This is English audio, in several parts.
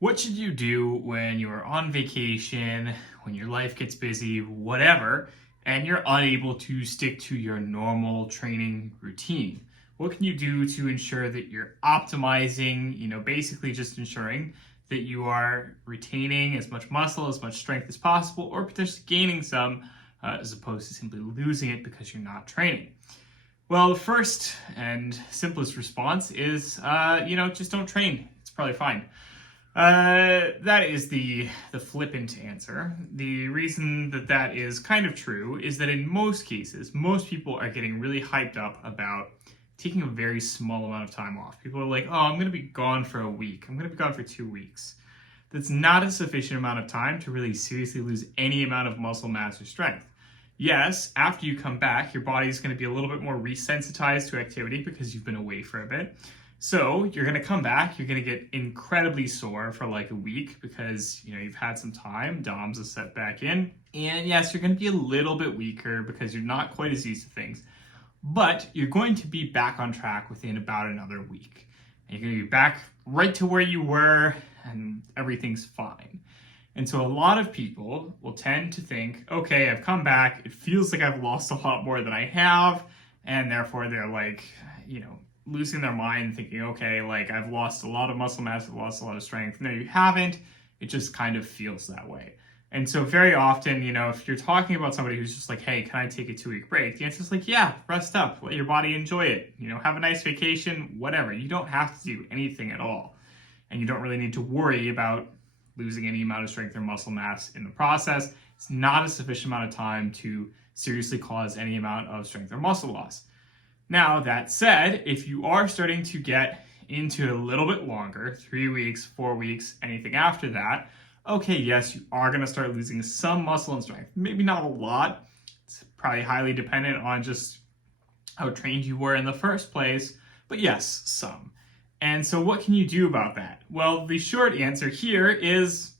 What should you do when you're on vacation, when your life gets busy, whatever, and you're unable to stick to your normal training routine? What can you do to ensure that you're optimizing, basically just ensuring that you are retaining as much muscle, as much strength as possible, or potentially gaining some, as opposed to simply losing it because you're not training? Well, the first and simplest response is, just don't train. It's probably fine. That is the flippant answer. The reason that that is kind of true is that in most cases, most people are getting really hyped up about taking a very small amount of time off. People are like, oh, I'm going to be gone for a week. I'm going to be gone for 2 weeks. That's not a sufficient amount of time to really seriously lose any amount of muscle mass or strength. Yes, after you come back, your body is going to be a little bit more resensitized to activity because you've been away for a bit. So you're going to come back, you're going to get incredibly sore for like a week because, you've had some time, DOMS is set back in. And yes, you're going to be a little bit weaker because you're not quite as used to things. But you're going to be back on track within about another week. And you're going to be back right to where you were and everything's fine. And so a lot of people will tend to think, okay, I've come back, it feels like I've lost a lot more than I have, and therefore they're like, losing their mind thinking, okay, like I've lost a lot of muscle mass, I've lost a lot of strength. No, you haven't. It just kind of feels that way. And so very often, if you're talking about somebody who's just like, hey, can I take a 2-week break? The answer is like, yeah, rest up, let your body enjoy it, have a nice vacation, whatever. You don't have to do anything at all. And you don't really need to worry about losing any amount of strength or muscle mass in the process. It's not a sufficient amount of time to seriously cause any amount of strength or muscle loss. Now, that said, if you are starting to get into a little bit longer, 3 weeks, 4 weeks, anything after that, okay, yes, you are going to start losing some muscle and strength. Maybe not a lot. It's probably highly dependent on just how trained you were in the first place, but yes, some. And so what can you do about that? Well, the short answer here is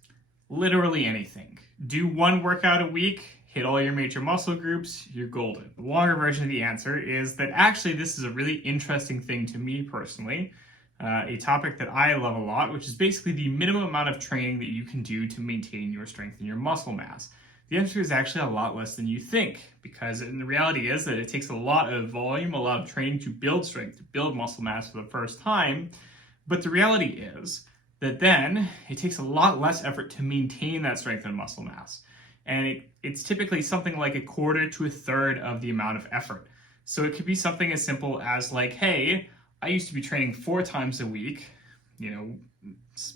literally anything. Do one workout a week, hit all your major muscle groups, you're golden. The longer version of the answer is that actually this is a really interesting thing to me personally, a topic that I love a lot, which is basically the minimum amount of training that you can do to maintain your strength and your muscle mass. The answer is actually a lot less than you think, because the reality is that it takes a lot of volume, a lot of training to build strength, to build muscle mass for the first time. But the reality is that then it takes a lot less effort to maintain that strength and muscle mass. And it's typically something like a quarter to a third of the amount of effort. So it could be something as simple as like, hey, I used to be training 4 times a week,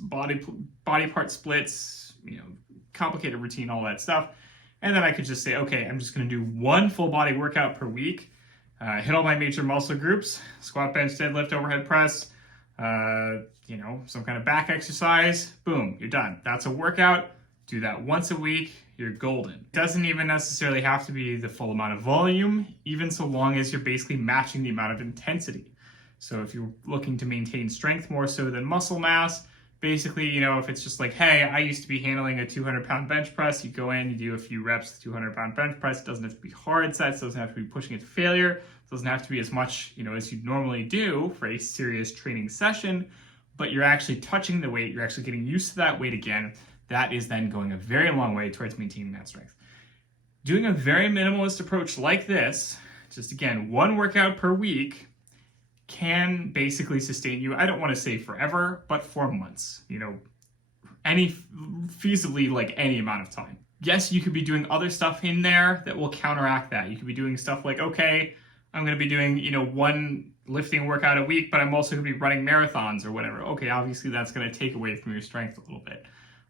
body part splits, complicated routine, all that stuff. And then I could just say, okay, I'm just going to do 1 full body workout per week, hit all my major muscle groups, squat, bench, deadlift, overhead press, some kind of back exercise, boom, you're done. That's a workout. Do that once a week, you're golden. It doesn't even necessarily have to be the full amount of volume, even so long as you're basically matching the amount of intensity. So if you're looking to maintain strength more so than muscle mass, basically, if it's just like, hey, I used to be handling a 200-pound bench press, you go in, you do a few reps, 200-pound bench press. It doesn't have to be hard sets, doesn't have to be pushing it to failure, it doesn't have to be as much, as you normally do for a serious training session, but you're actually touching the weight, you're actually getting used to that weight again. That is then going a very long way towards maintaining that strength. Doing a very minimalist approach like this, just again, 1 workout per week, can basically sustain you, I don't want to say forever, but for months, feasibly like any amount of time. Yes, you could be doing other stuff in there that will counteract that. You could be doing stuff like, okay, I'm going to be doing, 1 lifting workout a week, but I'm also going to be running marathons or whatever. Okay, obviously that's going to take away from your strength a little bit.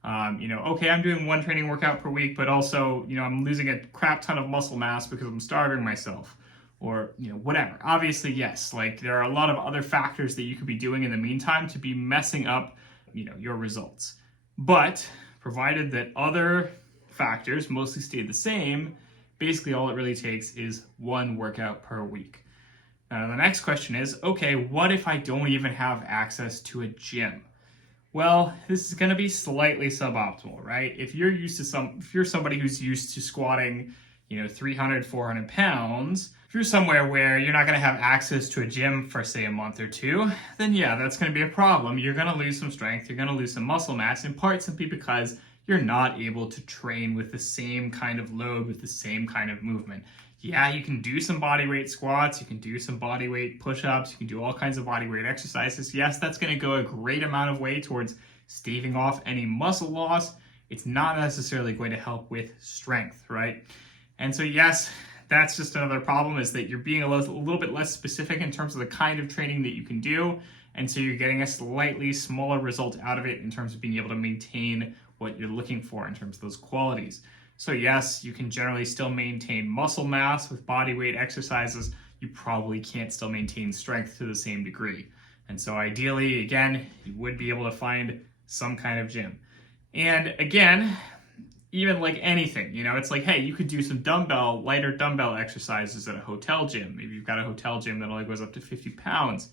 Okay, I'm doing 1 training workout per week, but also, I'm losing a crap ton of muscle mass because I'm starving myself. Or, whatever. Obviously, yes, like there are a lot of other factors that you could be doing in the meantime to be messing up, your results. But provided that other factors mostly stay the same, basically all it really takes is 1 workout per week. Now, the next question is, okay, what if I don't even have access to a gym? Well, this is going to be slightly suboptimal, right? If you're somebody who's used to squatting, 300, 400 pounds If you're somewhere where you're not going to have access to a gym for, say, a month or two, then yeah, that's going to be a problem. You're going to lose some strength, you're going to lose some muscle mass, in part simply because you're not able to train with the same kind of load, with the same kind of movement. Yeah, you can do some body weight squats, you can do some body weight push-ups, you can do all kinds of body weight exercises. Yes, that's going to go a great amount of way towards staving off any muscle loss. It's not necessarily going to help with strength, right? And so yes, that's just another problem, is that you're being a little bit less specific in terms of the kind of training that you can do. And so you're getting a slightly smaller result out of it in terms of being able to maintain what you're looking for in terms of those qualities. So yes, you can generally still maintain muscle mass with body weight exercises. You probably can't still maintain strength to the same degree. And so ideally, again, you would be able to find some kind of gym. And again, even like anything, you know, it's like, hey, you could do some lighter dumbbell exercises at a hotel gym. Maybe you've got a hotel gym that only goes up to 50 pounds.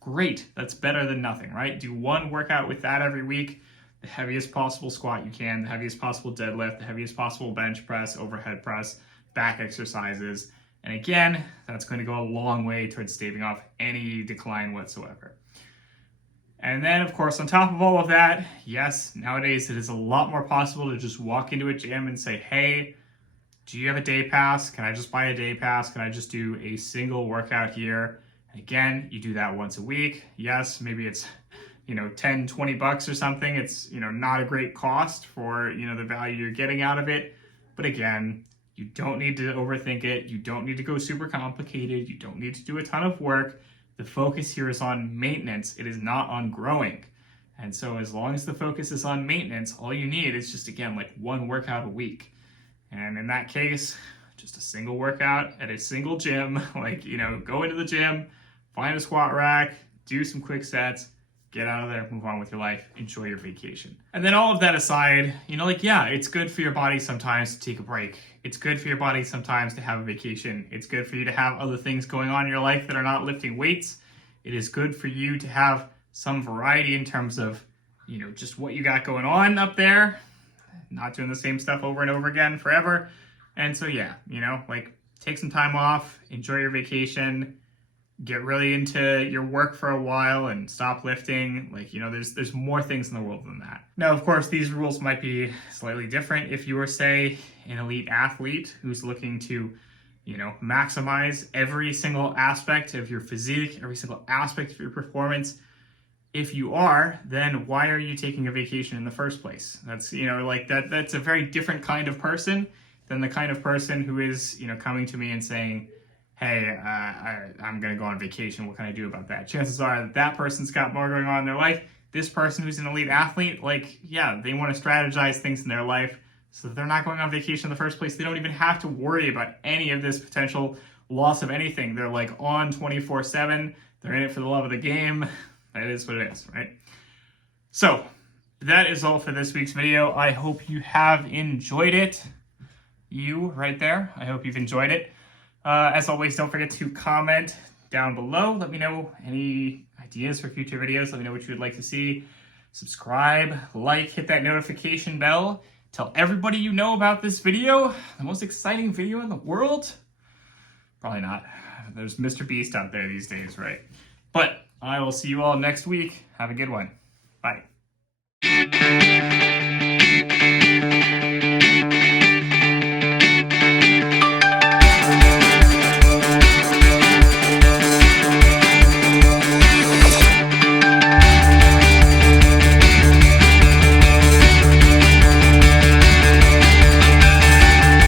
Great, that's better than nothing, right? Do one workout with that every week, the heaviest possible squat you can, the heaviest possible deadlift, the heaviest possible bench press, overhead press, back exercises. And again, that's going to go a long way towards staving off any decline whatsoever. And then, of course, on top of all of that, yes, nowadays it is a lot more possible to just walk into a gym and say, hey, do you have a day pass? Can I just buy a day pass? Can I just do a single workout here? And again, you do that once a week. Yes, maybe it's, you know, 10, 20 bucks or something. It's, you know, not a great cost for, you know, the value you're getting out of it. But again, you don't need to overthink it. You don't need to go super complicated. You don't need to do a ton of work. The focus here is on maintenance. It is not on growing. And so as long as the focus is on maintenance, all you need is just, again, like one workout a week. And in that case, just a single workout at a single gym, like, you know, go into the gym, find a squat rack, do some quick sets, get out of there, move on with your life, enjoy your vacation. And then all of that aside, you know, like, yeah, it's good for your body sometimes to take a break. It's good for your body sometimes to have a vacation. It's good for you to have other things going on in your life that are not lifting weights. It is good for you to have some variety in terms of, you know, just what you got going on up there, not doing the same stuff over and over again forever. And so, yeah, you know, like, take some time off, enjoy your vacation, get really into your work for a while and stop lifting. Like, you know, there's more things in the world than that. Now, of course, these rules might be slightly different if you were, say, an elite athlete who's looking to, you know, maximize every single aspect of your physique, every single aspect of your performance. If you are, then why are you taking a vacation in the first place? That's, you know, like that's a very different kind of person than the kind of person who is, you know, coming to me and saying, hey, I'm going to go on vacation. What can I do about that? Chances are that that person's got more going on in their life. This person who's an elite athlete, like, yeah, they want to strategize things in their life so that they're not going on vacation in the first place. They don't even have to worry about any of this potential loss of anything. They're like on 24/7. They're in it for the love of the game. That is what it is, right? So that is all for this week's video. I hope you have enjoyed it. You right there. I hope you've enjoyed it. As always, don't forget to comment down below. Let me know any ideas for future videos. Let me know what you would like to see. Subscribe, like, hit that notification bell. Tell everybody you know about this video. The most exciting video in the world? Probably not. There's Mr. Beast out there these days, right? But I will see you all next week. Have a good one. Bye.